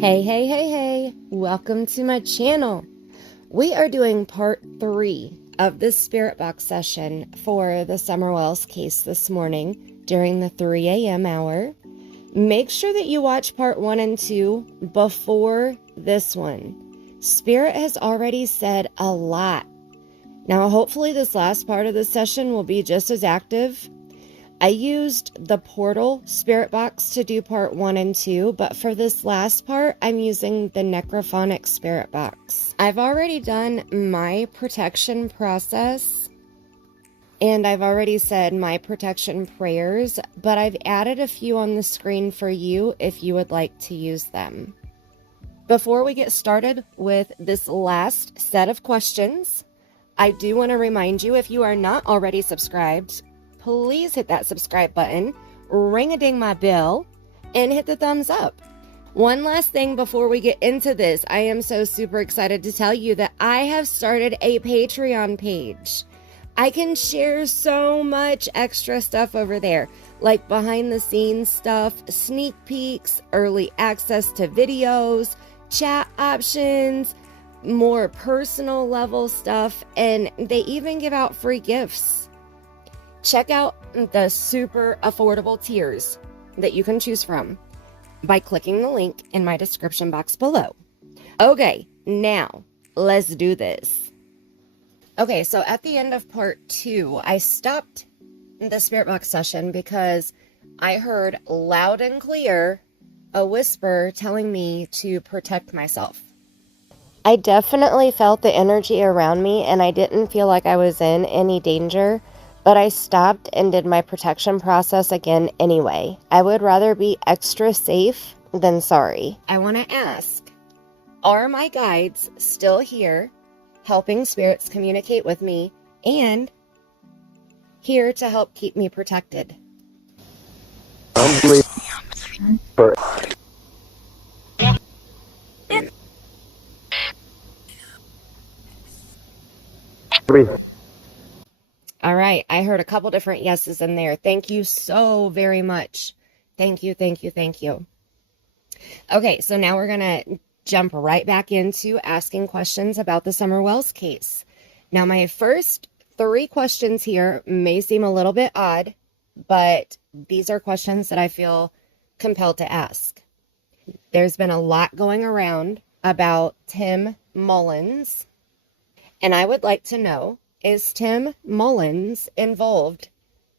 Hey, hey, hey, hey, welcome to my channel. We are doing part 3 of this spirit box session for the Summer Wells case this morning during the 3 a.m. hour. Make sure that you watch part 1 and 2 before this one. Spirit has already said a lot. Now, hopefully this last part of the session will be just as active. I used the portal spirit box to do part 1 and 2, but for this last part, I'm using the necrophonic spirit box. I've already done my protection process, and I've already said my protection prayers, but I've added a few on the screen for you if you would like to use them. Before we get started with this last set of questions, I do want to remind you, if you are not already subscribed, please hit that subscribe button, ring-a-ding my bell, and hit the thumbs up. One last thing before we get into this, I am so super excited to tell you that I have started a Patreon page. I can share so much extra stuff over there, like behind the scenes stuff, sneak peeks, early access to videos, chat options, more personal level stuff, and they even give out free gifts. Check out the super affordable tiers that you can choose from by clicking the link in my description box below. Okay, now let's do this. Okay, so at the end of part 2, I stopped the spirit box session because I heard loud and clear a whisper telling me to protect myself. I definitely felt the energy around me, and I didn't feel like I was in any danger. But I stopped and did my protection process again anyway. I would rather be extra safe than sorry. I want to ask, are my guides still here, helping spirits communicate with me and here to help keep me protected? All right, I heard a couple different yeses in there. Thank you so very much. Thank you, thank you, thank you. Okay, so now we're going to jump right back into asking questions about the Summer Wells case. Now, my first 3 questions here may seem a little bit odd, but these are questions that I feel compelled to ask. There's been a lot going around about Tim Mullins, and I would like to know, is Tim Mullins involved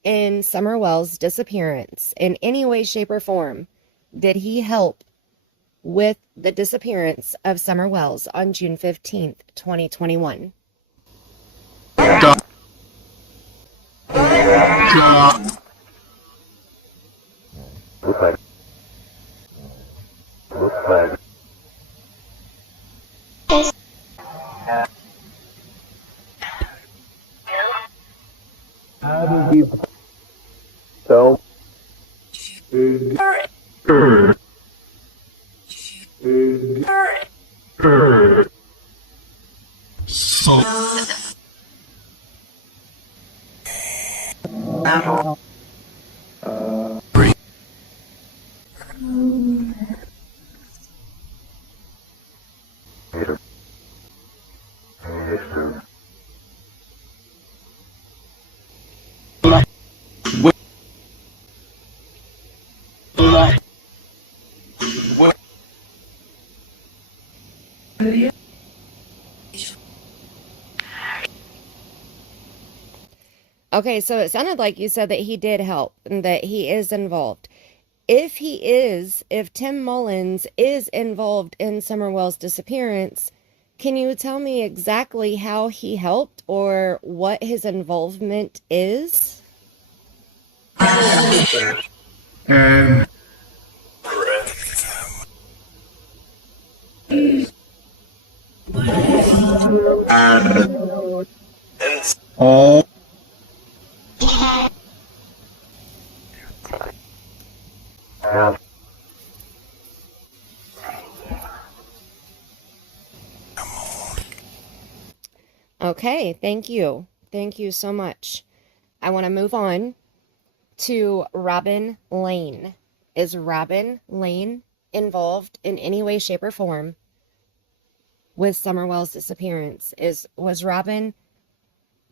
in Summer Wells' disappearance in any way, shape, or form? Did he help with the disappearance of Summer Wells on June 15th, 2021? Okay, so it sounded like you said that he did help and that he is involved. If Tim Mullins is involved in Summer Wells' disappearance, can you tell me exactly how he helped or what his involvement is? And all Okay, thank you. Thank you so much. I want to move on to Robin Lane. Is Robin Lane involved in any way, shape, or form with Summerwell's disappearance? Was Robin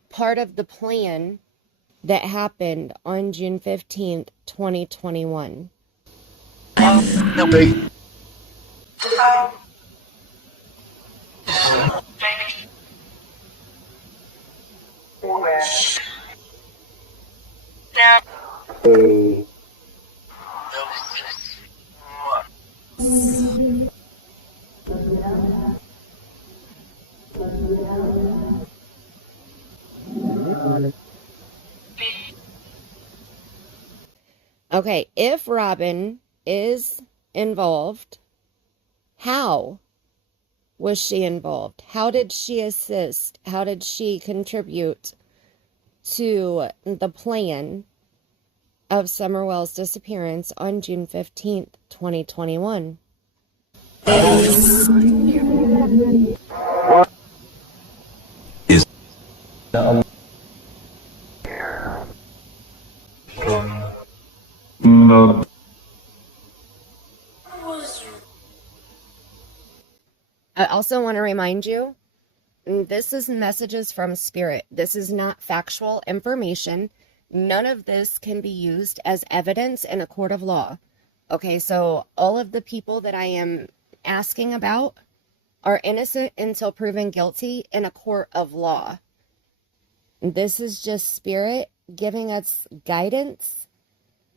part of the plan that happened on June 15th, 2021? Okay, if Robin is involved, how was she involved? How did she assist? How did she contribute to the plan of Summerwell's disappearance on June 15th, 2021? Is no. I also want to remind you, this is messages from Spirit. This is not factual information. None of this can be used as evidence in a court of law. Okay, so all of the people that I am asking about are innocent until proven guilty in a court of law. This is just Spirit giving us guidance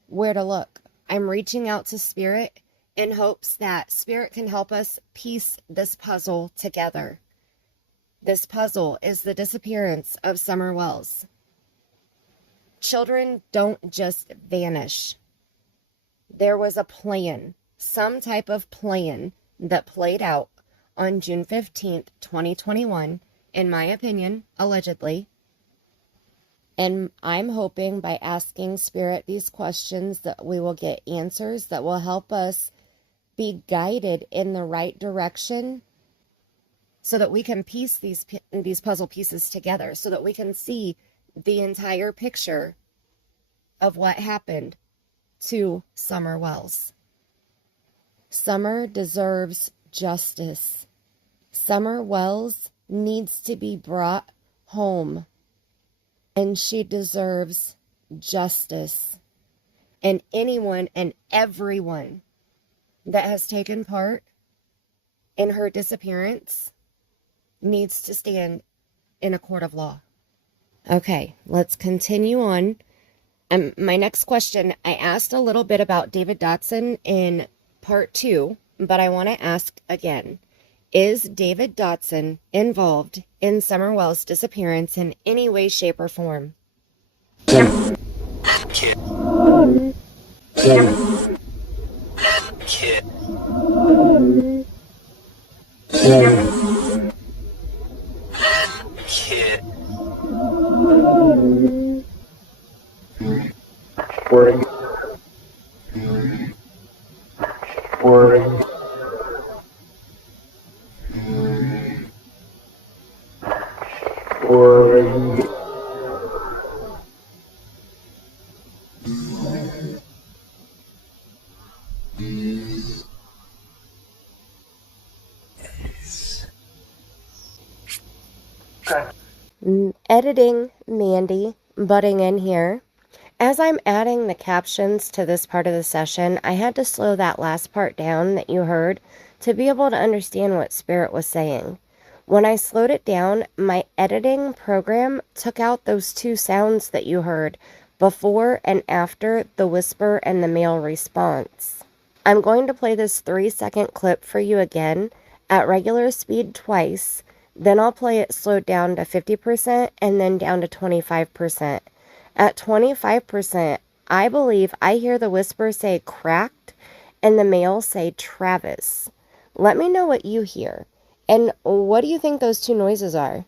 where to look. I'm reaching out to Spirit in hopes that Spirit can help us piece this puzzle together. This puzzle is the disappearance of Summer Wells. Children don't just vanish. There was a plan, some type of plan that played out on June 15th, 2021, in my opinion, allegedly. And I'm hoping by asking Spirit these questions that we will get answers that will help us be guided in the right direction so that we can piece these puzzle pieces together, so that we can see the entire picture of what happened to Summer Wells. Summer deserves justice. Summer Wells needs to be brought home, and she deserves justice. And anyone and everyone that has taken part in her disappearance needs to stand in a court of law. Okay, let's continue on. My next question, I asked a little bit about David Dotson in part 2, but I want to ask again. Is David Dotson involved in Summer Wells' disappearance in any way, shape, or form? Kid. Editing, Mandy, butting in here. As I'm adding the captions to this part of the session, I had to slow that last part down that you heard to be able to understand what Spirit was saying. When I slowed it down, my editing program took out those two sounds that you heard before and after the whisper and the male response. I'm going to play this 3-second clip for you again at regular speed twice. Then I'll play it slowed down to 50% and then down to 25%. At 25%, I believe I hear the whisper say cracked and the male say Travis. Let me know what you hear. And what do you think those two noises are?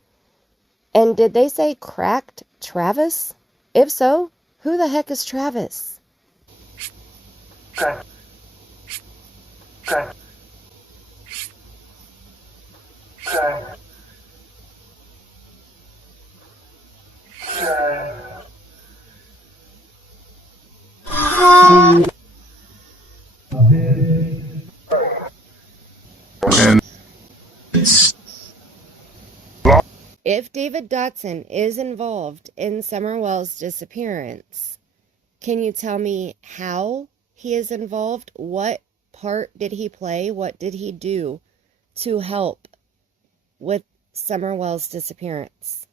And did they say cracked Travis? If so, who the heck is Travis? If David Dotson is involved in Summerwell's disappearance, can you tell me how he is involved? What part did he play? What did he do to help with Summerwell's disappearance?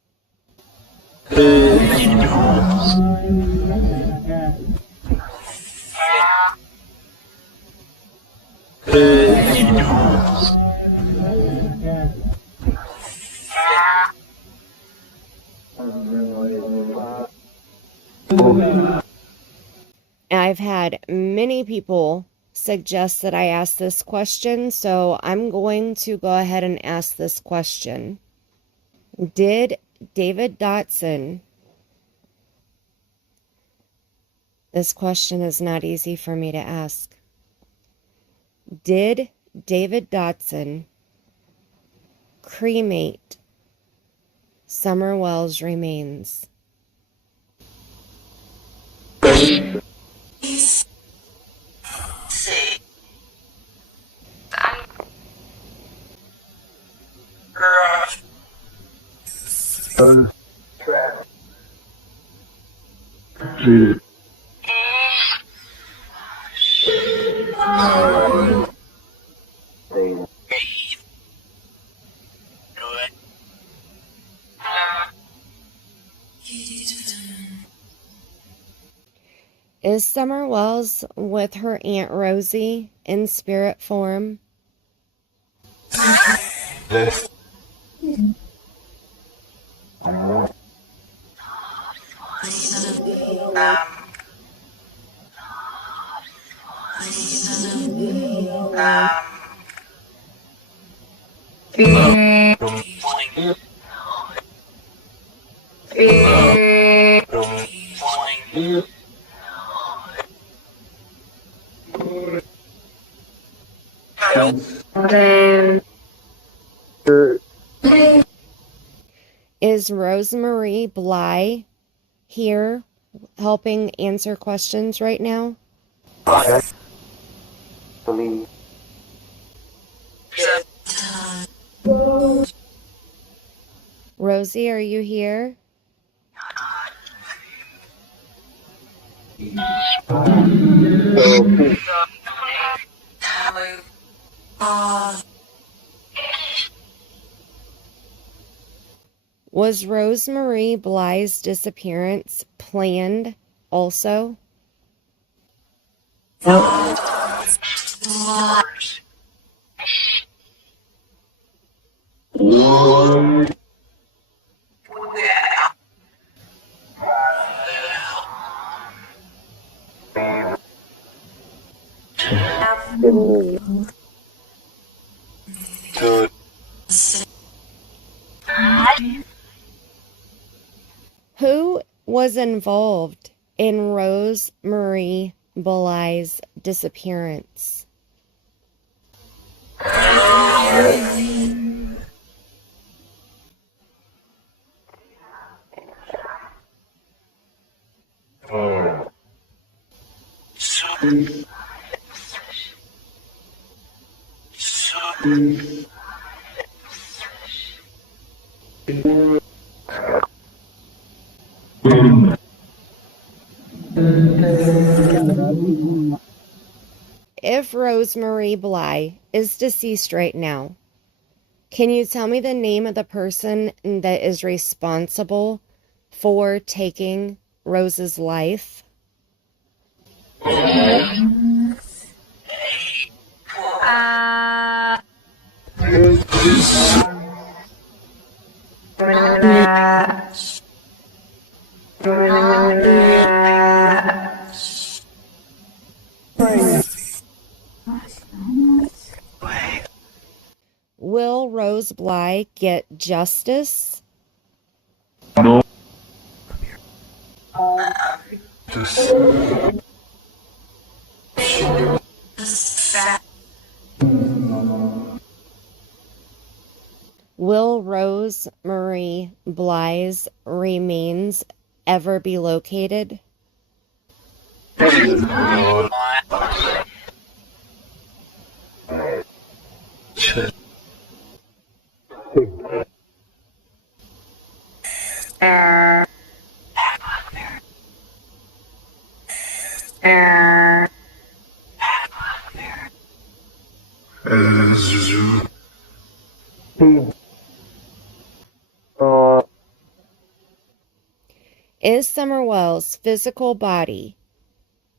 I've had many people suggest that I ask this question, so I'm going to go ahead and ask this question. Did David Dotson... This question is not easy for me to ask. Did David Dotson cremate Summerwell's remains? Is Summerwell's with her Aunt Rosie in spirit form? Is Rosemary Bly here helping answer questions right now? Rosie, are you here? Was Rosemary Bly's disappearance planned also? Who was involved in Rosemary Bly's disappearance? If Rosemary Bly is deceased right now, can you tell me the name of the person that is responsible for taking Rose's life? Will Rose Bly get justice? No. Will Rose Marie Bly's remains ever be located? As Is Summer Wells' physical body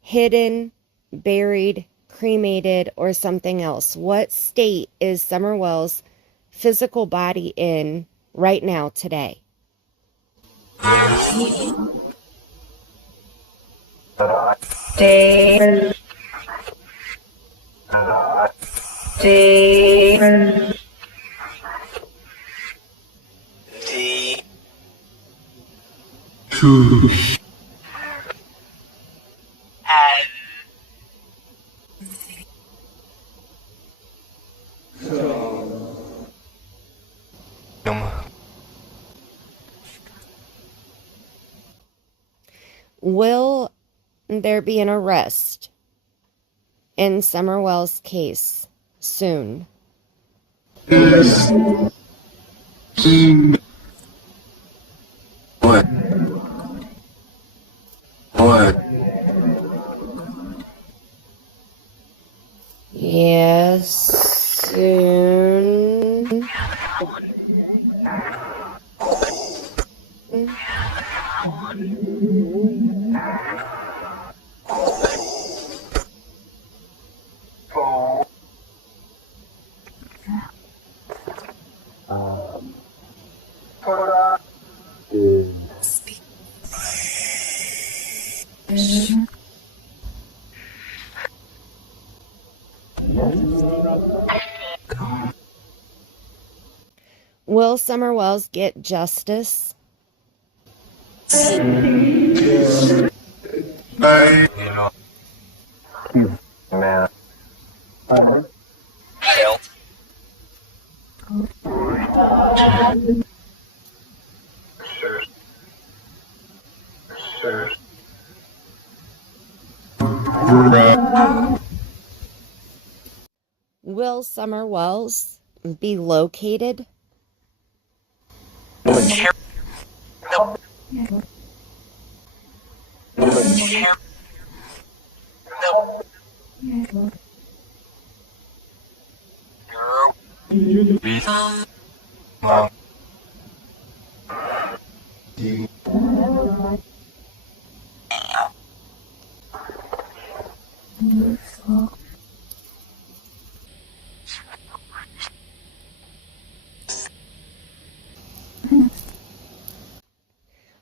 hidden, buried, cremated, or something else? What state is Summer Wells' physical body in right now, today? to Will there be an arrest in Summer Wells' case soon? is what Yes, soon. Will Summer Wells get justice? I Will Summer Wells be located?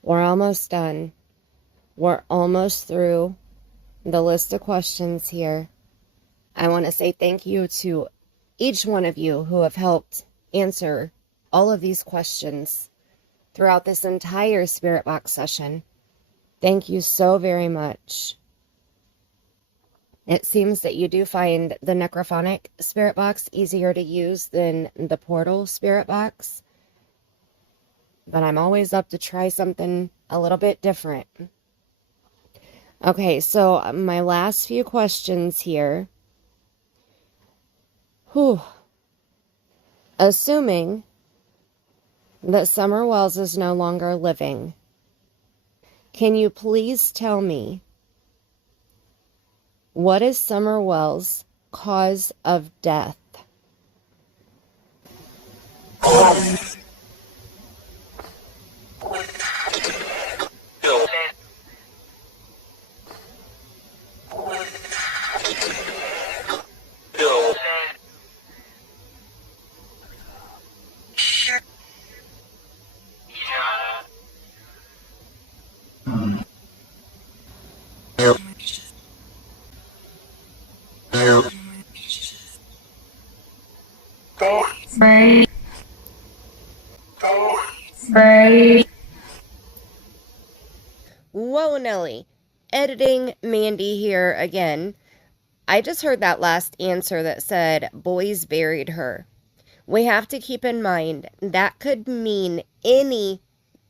We're almost done. We're almost through the list of questions here. I want to say thank you to each one of you who have helped answer all of these questions throughout this entire Spirit Box session. Thank you so very much. It seems that you do find the Necrophonic Spirit Box easier to use than the Portal Spirit Box, but I'm always up to try something a little bit different. Okay, so my last few questions here. Assuming that Summer Wells is no longer living, can you please tell me, what is Summer Wells' cause of death? Whoa, Nelly. Editing Mandy here again. I just heard that last answer that said boys buried her. We have to keep in mind that could mean any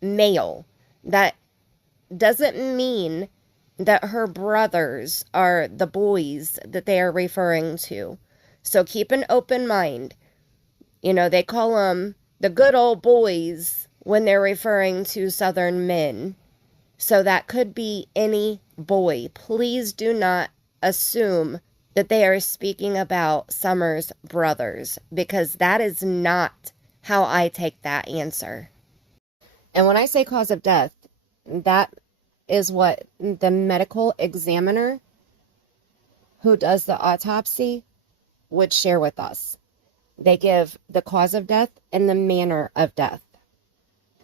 male. That doesn't mean that her brothers are the boys that they are referring to. So keep an open mind. You know, they call them the good old boys when they're referring to Southern men. So that could be any boy. Please do not assume that they are speaking about Summer's brothers, because that is not how I take that answer. And when I say cause of death, that is what the medical examiner who does the autopsy would share with us. They give the cause of death and the manner of death.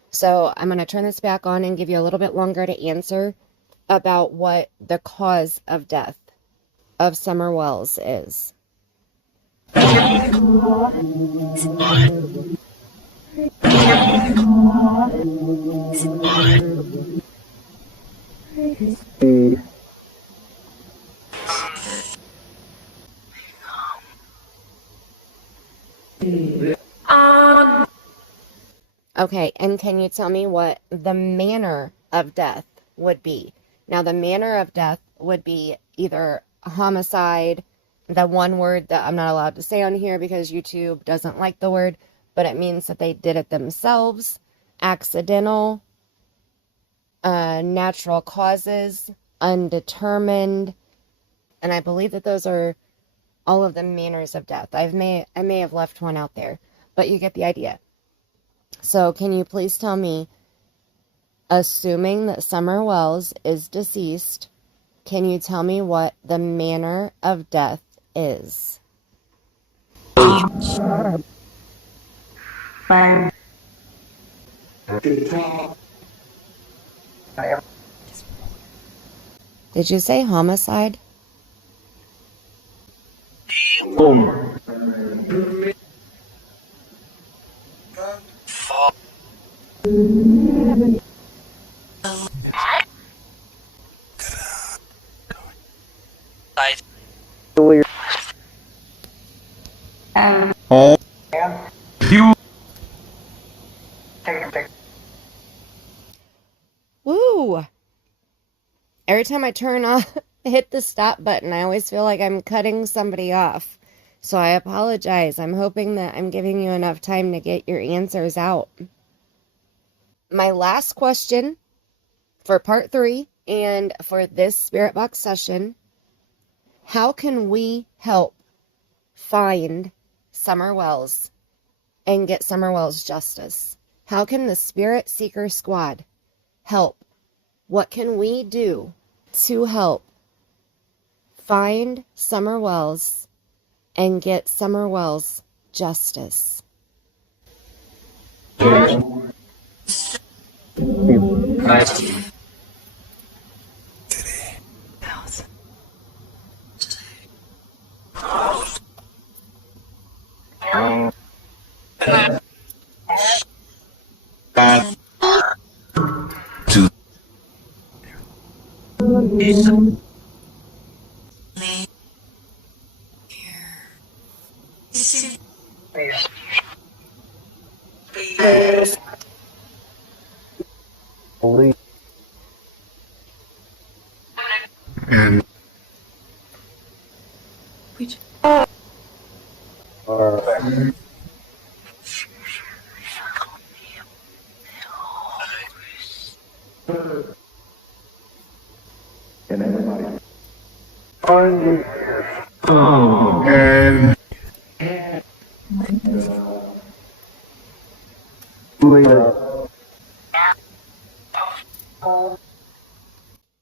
So I'm going to turn this back on and give you a little bit longer to answer about what the cause of death of Summer Wells is. Okay, and can you tell me what the manner of death would be? Now, the manner of death would be either a homicide, the one word that I'm not allowed to say on here because YouTube doesn't like the word, but it means that they did it themselves, accidental, natural causes, undetermined, and I believe that those are all of the manners of death. I may have left one out there, but you get the idea. So can you please tell me, assuming that Summer Wells is deceased, can you tell me what the manner of death is? Did you say homicide? Oh, you. Woo! Every time I turn off, hit the stop button, I always feel like I'm cutting somebody off. So I apologize. I'm hoping that I'm giving you enough time to get your answers out. My last question for part 3 and for this Spirit Box session: how can we help find Summer Wells and get Summer Wells justice? How can the Spirit Seeker Squad help? What can we do to help find Summer Wells and get Summer Wells justice? And and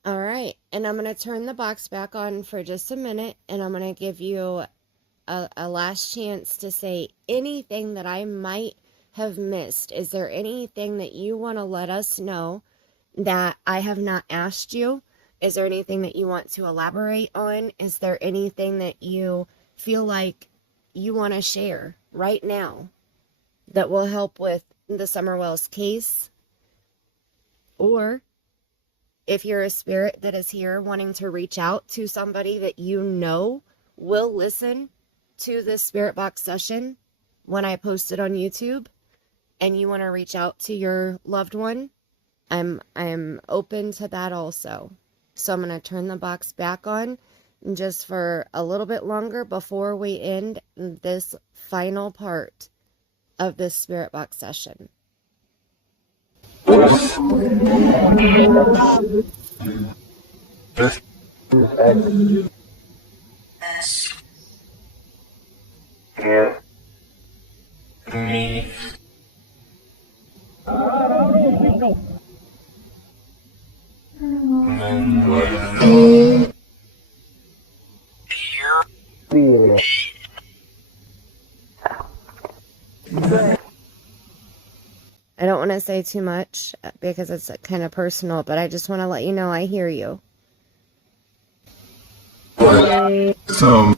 All right, and I'm going to turn the box back on for just a minute, and I'm going to give you a last chance to say anything that I might have missed. Is there anything that you want to let us know that I have not asked you? Is there anything that you want to elaborate on? Is there anything that you feel like you want to share right now that will help with the Summer Wells case? Or if you're a spirit that is here wanting to reach out to somebody that you know will listen to this Spirit Box session when I post it on YouTube, and you want to reach out to your loved one, I'm open to that also. So I'm going to turn the box back on just for a little bit longer before we end this final part of this Spirit Box session. I don't want to say too much because it's kind of personal, but I just want to let you know I hear you. So,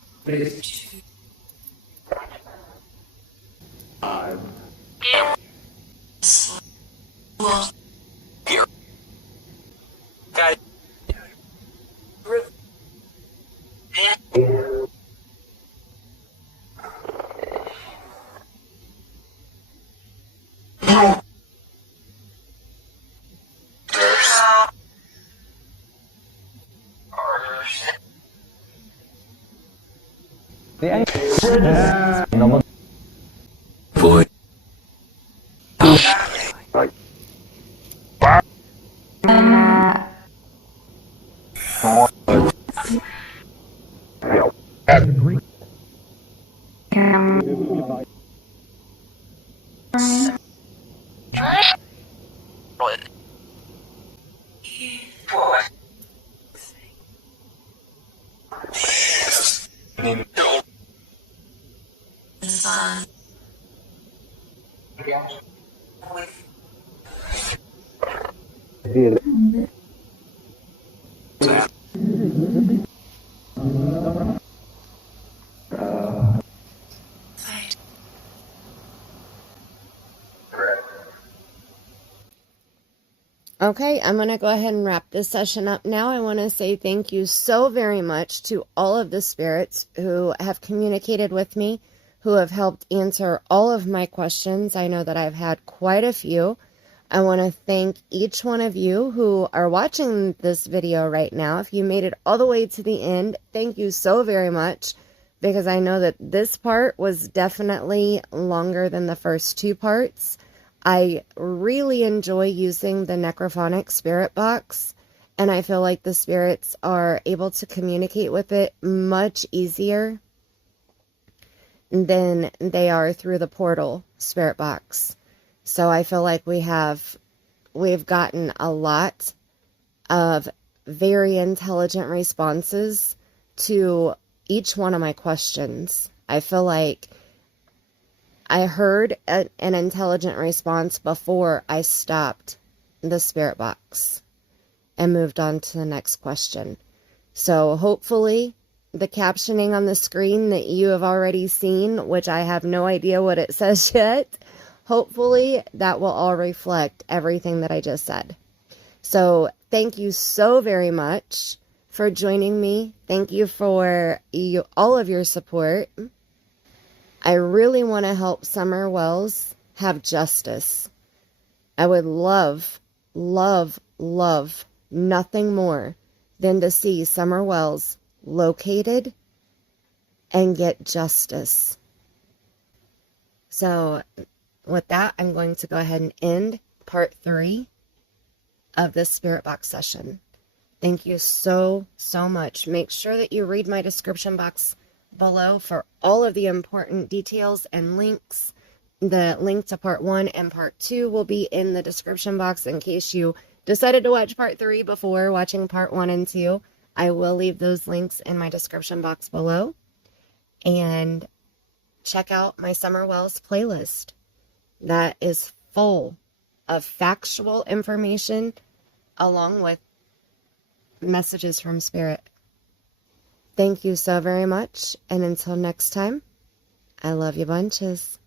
Okay, I'm going to go ahead and wrap this session up now. I want to say thank you so very much to all of the spirits who have communicated with me, who have helped answer all of my questions. I know that I've had quite a few. I want to thank each one of you who are watching this video right now. If you made it all the way to the end, thank you so very much, because I know that this part was definitely longer than the first two parts. I really enjoy using the necrophonic spirit box, and I feel like the spirits are able to communicate with it much easier than they are through the portal spirit box. So I feel like we've gotten a lot of very intelligent responses to each one of my questions. I feel like I heard an intelligent response before I stopped the spirit box and moved on to the next question. So hopefully the captioning on the screen that you have already seen, which I have no idea what it says yet, hopefully that will all reflect everything that I just said. So thank you so very much for joining me. Thank you for all of your support. I really want to help Summer Wells have justice. I would love, love, love nothing more than to see Summer Wells located and get justice. So with that, I'm going to go ahead and end part 3 of this spirit box session. Thank you so, so much. Make sure that you read my description box below for all of the important details and links. The link to part 1 and part 2 will be in the description box in case you decided to watch part 3 before watching part 1 and 2. I will leave those links in my description box below. And check out my Summer Wells playlist. That is full of factual information along with messages from Spirit. Thank you so very much, and until next time, I love you bunches.